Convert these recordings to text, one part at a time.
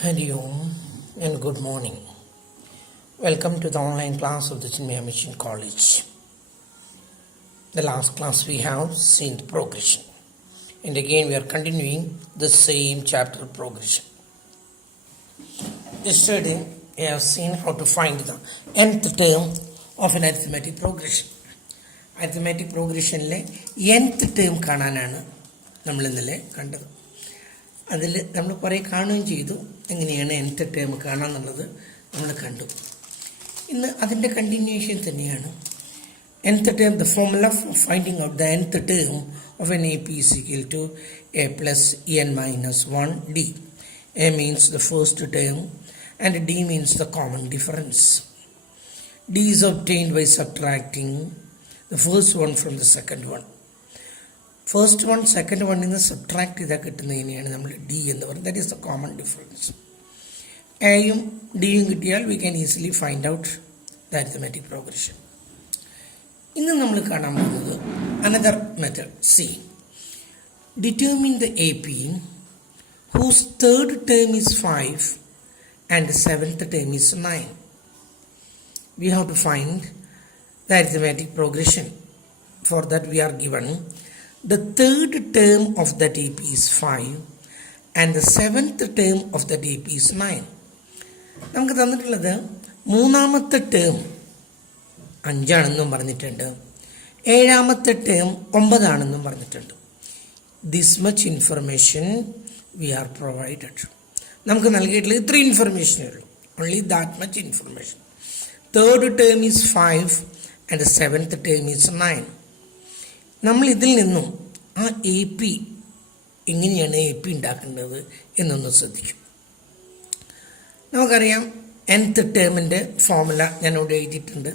Hari Om and good morning. Welcome to the online class of the Chinmaya Mission College. The last class we have seen the progression. And again we are continuing the same chapter progression. Yesterday we have seen how to find the nth term of an arithmetic progression. Arithmetic progression nth term കാണാനാണ് നമ്മൾ ഇന്നലെ കണ്ടത്. അതിൽ നമ്മൾ കുറേ കാണുകയും ചെയ്തു. എങ്ങനെയാണ് nth ടേം കാണാമെന്നുള്ളത് നമ്മൾ കണ്ടു. ഇന്ന് അതിൻ്റെ കണ്ടിന്യൂഷൻ തന്നെയാണ്. nth term, the formula for finding out the nth term of N AP is equal to a plus n minus 1d. A means the first term and d means the common difference. D is obtained by subtracting the first one from the second one. First one second വണ്ണിൽ നിന്ന് subtract ചെയ്താൽ കിട്ടുന്നതിനെയാണ് നമ്മൾ D എന്ന് പറയുന്നത്. That is the common difference. എയും ഡിയും കിട്ടിയാൽ we can easily find out the arithmetic progression. ഇന്ന് നമ്മൾ കാണാൻ പോകുന്നത് another method. C, determine the AP whose third term is 5 and seventh term is 9. We have to find the arithmetic progression. For that we are given the third term of that AP is 5 and the seventh term of that AP is 9. നമുക്ക് തന്നിട്ടുള്ളത് മൂന്നാമത്തെ term 5 ആണെന്നും പറഞ്ഞിട്ടുണ്ട്, ഏഴാമത്തെ term 9 ആണെന്നും പറഞ്ഞിട്ടുണ്ട്. This much information V are provided. നമുക്ക് നൽകിയിട്ടുള്ളത് ഇത്ര ഇൻഫർമേഷനേ ഉള്ളൂ. Only that much information. Third term is 5 and seventh term is 9. നമ്മൾ ഇതിൽ നിന്നും ആ AP എങ്ങനെയാണ് AP ഉണ്ടാക്കേണ്ടത് എന്നൊന്ന് ശ്രദ്ധിക്കും. നമുക്കറിയാം nth ടേമിൻ്റെ ഫോർമുല ഞാനിവിടെ എഴുതിയിട്ടുണ്ട്.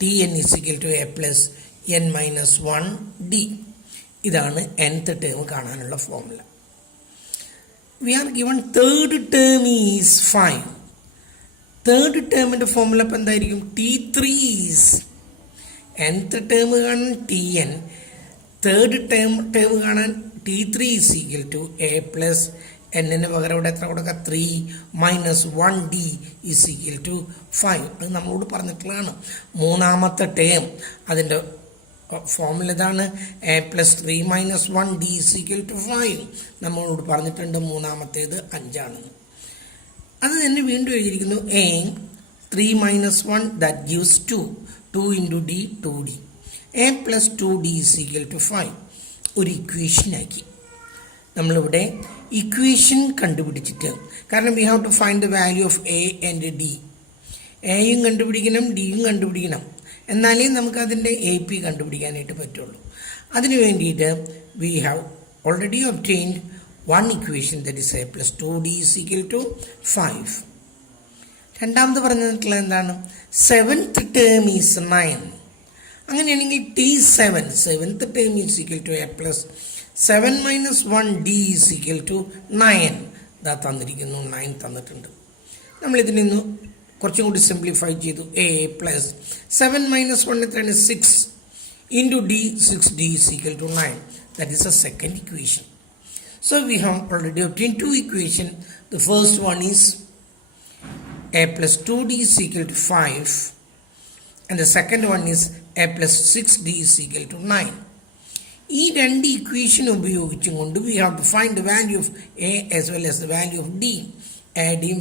Tn is equal to a plus n minus 1d. ഇതാണ് nth ടേം കാണാനുള്ള formula. We are given third term is 5. Third ടേമിൻ്റെ ഫോർമുല ഇപ്പം എന്തായിരിക്കും? T3 ഈസ് nth ടേം കാണാൻ Tn, തേർഡ് ടേം കാണാൻ T3 is equal to a plus n-ന് പകരം ഇവിടെ എത്ര കൊടുക്കുക? 3 minus 1d is equal to 5. അത് നമ്മളോട് പറഞ്ഞിട്ടുള്ളതാണ്. മൂന്നാമത്തെ ടേം അതിൻ്റെ ഫോർമുല ഇതാണ്. a plus 3 minus 1d is equal to 5. നമ്മളോട് പറഞ്ഞിട്ടുണ്ട് മൂന്നാമത്തേത് 5 ആണെന്ന്. അത് തന്നെ വീണ്ടും എഴുതിയിരിക്കുന്നു. a 3 minus 1 that gives 2. 2 into d 2d. a plus 2d is equal to 5. ഒരു ഇക്വേഷനാക്കി നമ്മളിവിടെ ഇക്വേഷൻ കണ്ടുപിടിച്ചിട്ട്, കാരണം we have to find the value of a and d. എയും കണ്ടുപിടിക്കണം, ഡിയും കണ്ടുപിടിക്കണം. എന്നാലേ നമുക്ക് അതിൻ്റെ AP കണ്ടുപിടിക്കാനായിട്ട് പറ്റുള്ളൂ. അതിനു വേണ്ടിയിട്ട് we have already obtained one equation, that is a plus 2d is equal to 5. രണ്ടാമത് പറഞ്ഞിട്ടുള്ള എന്താണ്? Seventh term is 9. അങ്ങനെയാണെങ്കിൽ T7, seventh term is equal to a plus 7 minus 1d is equal to 9. ഇതാ തന്നിരിക്കുന്നു, 9 തന്നിട്ടുണ്ട്. നമ്മളിതിൽ നിന്ന് കുറച്ചും കൂടി സിംപ്ലിഫൈ ചെയ്തു. a plus 7 minus 1 എത്രയാണ്? 6 into d, 6d is equal to 9. That is the second equation. So we have already obtained two equations. The first one is a plus 2d is equal to 5 and the second one is a plus 6d is equal to 9. ഈ രണ്ട് equation ഉപയോഗിച്ചും കൊണ്ട് we have to find the value of a as well as the value of d. എയുടെയും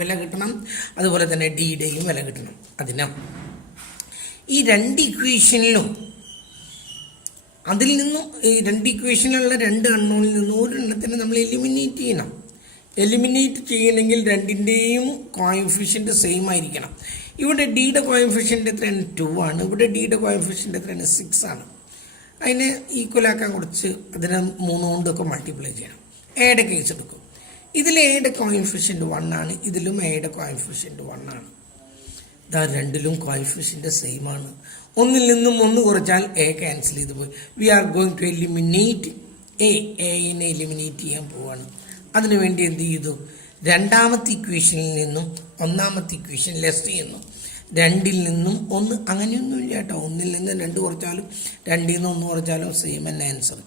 വില കിട്ടണം, അതുപോലെ തന്നെ ഡിയുടെയും വില കിട്ടണം. അതിന് ഈ രണ്ട് ഇക്വേഷനിലും അതിൽ നിന്നും ഈ രണ്ട് ഇക്വേഷനിലുള്ള രണ്ട് അൺനോണിൽ നിന്നും ഒരെണ്ണത്തിന് നമ്മൾ എലിമിനേറ്റ് ചെയ്യണം. എലിമിനേറ്റ് ചെയ്യണമെങ്കിൽ രണ്ടിൻ്റെയും കോഎഫിഷ്യൻ്റ് സെയിം ആയിരിക്കണം. ഇവിടെ ഡിയുടെ കോഎഫിഷ്യൻ്റ് എത്രയാണ്? 2 ആണ്. ഇവിടെ ഡിയുടെ കോഎഫിഷ്യൻ്റ് എത്രയാണ്? 6 ആണ്. അതിനെ ഈക്വലാക്കാൻ കുറച്ച് അതിനെ 3 കൊണ്ടൊക്കെ മൾട്ടിപ്ലൈ ചെയ്യണം. എയുടെ കേസ് എടുക്കും. ഇതിൽ എയുടെ കോഎഫിഷ്യൻ്റ് 1 ആണ്, ഇതിലും എയുടെ കോഎഫിഷ്യൻ്റ് 1 ആണ്. ഇതാ രണ്ടിലും കോഎഫിഷ്യൻ്റ് സെയിം ആണ്. ഒന്നിൽ നിന്നും ഒന്ന് കുറച്ചാൽ എ ക്യാൻസൽ ചെയ്ത് പോയി. We are going to eliminate എനെ എലിമിനേറ്റ് ചെയ്യാൻ പോവാണ്. അതിനുവേണ്ടി എന്ത് ചെയ്തു? രണ്ടാമത്തെ ഇക്വേഷനിൽ നിന്നും ഒന്നാമത്തെ ഇക്വേഷൻ ലെസ് ചെയ്യുന്നു. 2ൽ നിന്നും 1, അങ്ങനെയൊന്നുമില്ല കേട്ടോ. 1ൽ നിന്ന് 2 കുറച്ചാലും 2ൽ നിന്ന് 1 കുറച്ചാലും സെയിം തന്നെ ആൻസർ.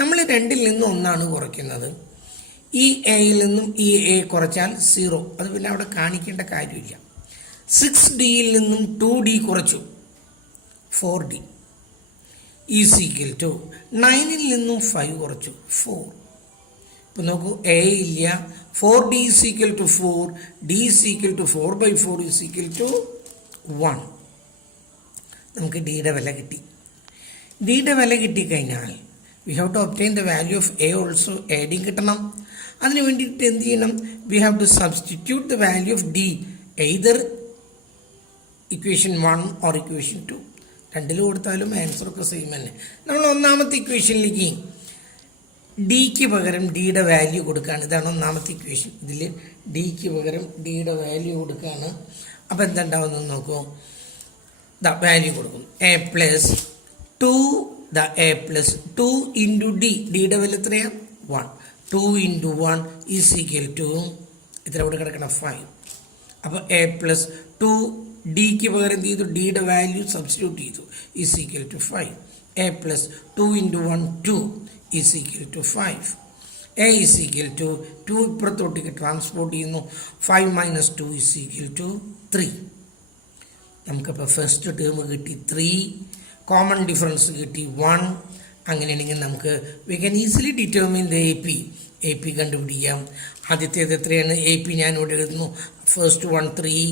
നമ്മൾ 2ൽ നിന്ന് 1 കുറയ്ക്കുന്നത്. ഈ എയിൽ നിന്നും ഈ എ കുറച്ചാൽ 0, അത് പിന്നെ അവിടെ കാണിക്കേണ്ട കാര്യമില്ല. 6Dയിൽ നിന്നും 2D കുറച്ചു 4D ഈസ് ഈക്വൽ ടു 9ൽ നിന്നും 5 കുറച്ചു 4. ഇപ്പം നോക്കൂ, എ ഇല്ല, 4D is equal to 4, D is equal to 4/4 is equal to 1. നമുക്ക് ഡിയുടെ വില കിട്ടി. ഡിയുടെ വില കിട്ടിക്കഴിഞ്ഞാൽ we have to obtain the value of a also. എഡിയും കിട്ടണം. അതിന് വേണ്ടിയിട്ട് എന്ത് ചെയ്യണം? We have to substitute the value of D either equation 1 or equation 2. രണ്ടിലും കൊടുത്താലും ആൻസറൊക്കെ സെയിം തന്നെ. നമ്മൾ ഒന്നാമത്തെ ഇക്വേഷനിലേക്ക് ഡിക്ക് പകരം ഡിയുടെ വാല്യൂ കൊടുക്കുകയാണ്. ഇതാണ് ഒന്നാമത്തെ ഇക്വേഷൻ. ഇതിൽ ഡിക്ക് പകരം ഡിയുടെ വാല്യൂ കൊടുക്കുകയാണ്. അപ്പോൾ എന്തുണ്ടാവുമെന്ന് നോക്കൂ. വാല്യൂ കൊടുക്കും A plus 2 A plus 2 into D. ഡിയുടെ വില എത്രയാണ്? 1. 2 ഇൻറ്റു 1 ഈസ് ഈക്വൽ ടു ഇത്ര ഇവിടെ കിടക്കണം 5. അപ്പോൾ എ പ്ലസ് 2 ഡിക്ക് പകരം എന്ത് ചെയ്തു? ഡിയുടെ വാല്യൂ സബ്സ്റ്റിറ്റ്യൂട്ട് ചെയ്തു. Is equal to 5. A plus 2 into 1 2 is equal to 5. A is equal to 2 ഇപ്പുറത്തോട്ടേക്ക് ട്രാൻസ്പോർട്ട് ചെയ്യുന്നു. 5 മൈനസ് 2 ഈസ് ഈക്വൽ ടു 3. നമുക്കപ്പോൾ ഫസ്റ്റ് ടേം കിട്ടി 3, കോമൺ ഡിഫറൻസ് കിട്ടി 1. അങ്ങനെയാണെങ്കിൽ നമുക്ക് we can easily determine the A P കണ്ടുപിടിക്കാം. ആദ്യത്തേത് എത്രയാണ്? എ പി ഞാനിവിടെ എഴുതുന്നു. ഫസ്റ്റ് 1 3.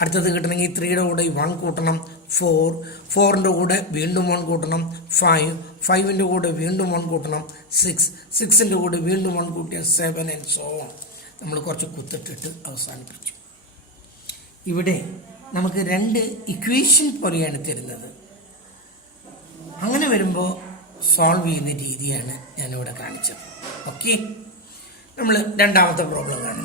അടുത്തത് കിട്ടണമെങ്കിൽ 3യുടെ കൂടെ 1 കൂട്ടണം 4. 4ൻ്റെ കൂടെ വീണ്ടും 1 കൂട്ടണം 5. 5ൻ്റെ കൂടെ വീണ്ടും 1 കൂട്ടണം 6. 6ൻ്റെ കൂടെ വീണ്ടും 1 കൂട്ടിയാൽ 7 ആൻഡ് സോ ഓൺ. നമ്മൾ കുറച്ച് കുത്തിട്ടിട്ട് അവസാനിപ്പിച്ചു. ഇവിടെ നമുക്ക് 2 ഇക്വേഷൻ പോലെയാണ് തരുന്നത്. അങ്ങനെ വരുമ്പോൾ സോൾവ് ചെയ്യുന്ന രീതിയാണ് ഞാനിവിടെ കാണിച്ചത്. ഓക്കെ, നമ്മൾ രണ്ടാമത്തെ പ്രോബ്ലം കാണും.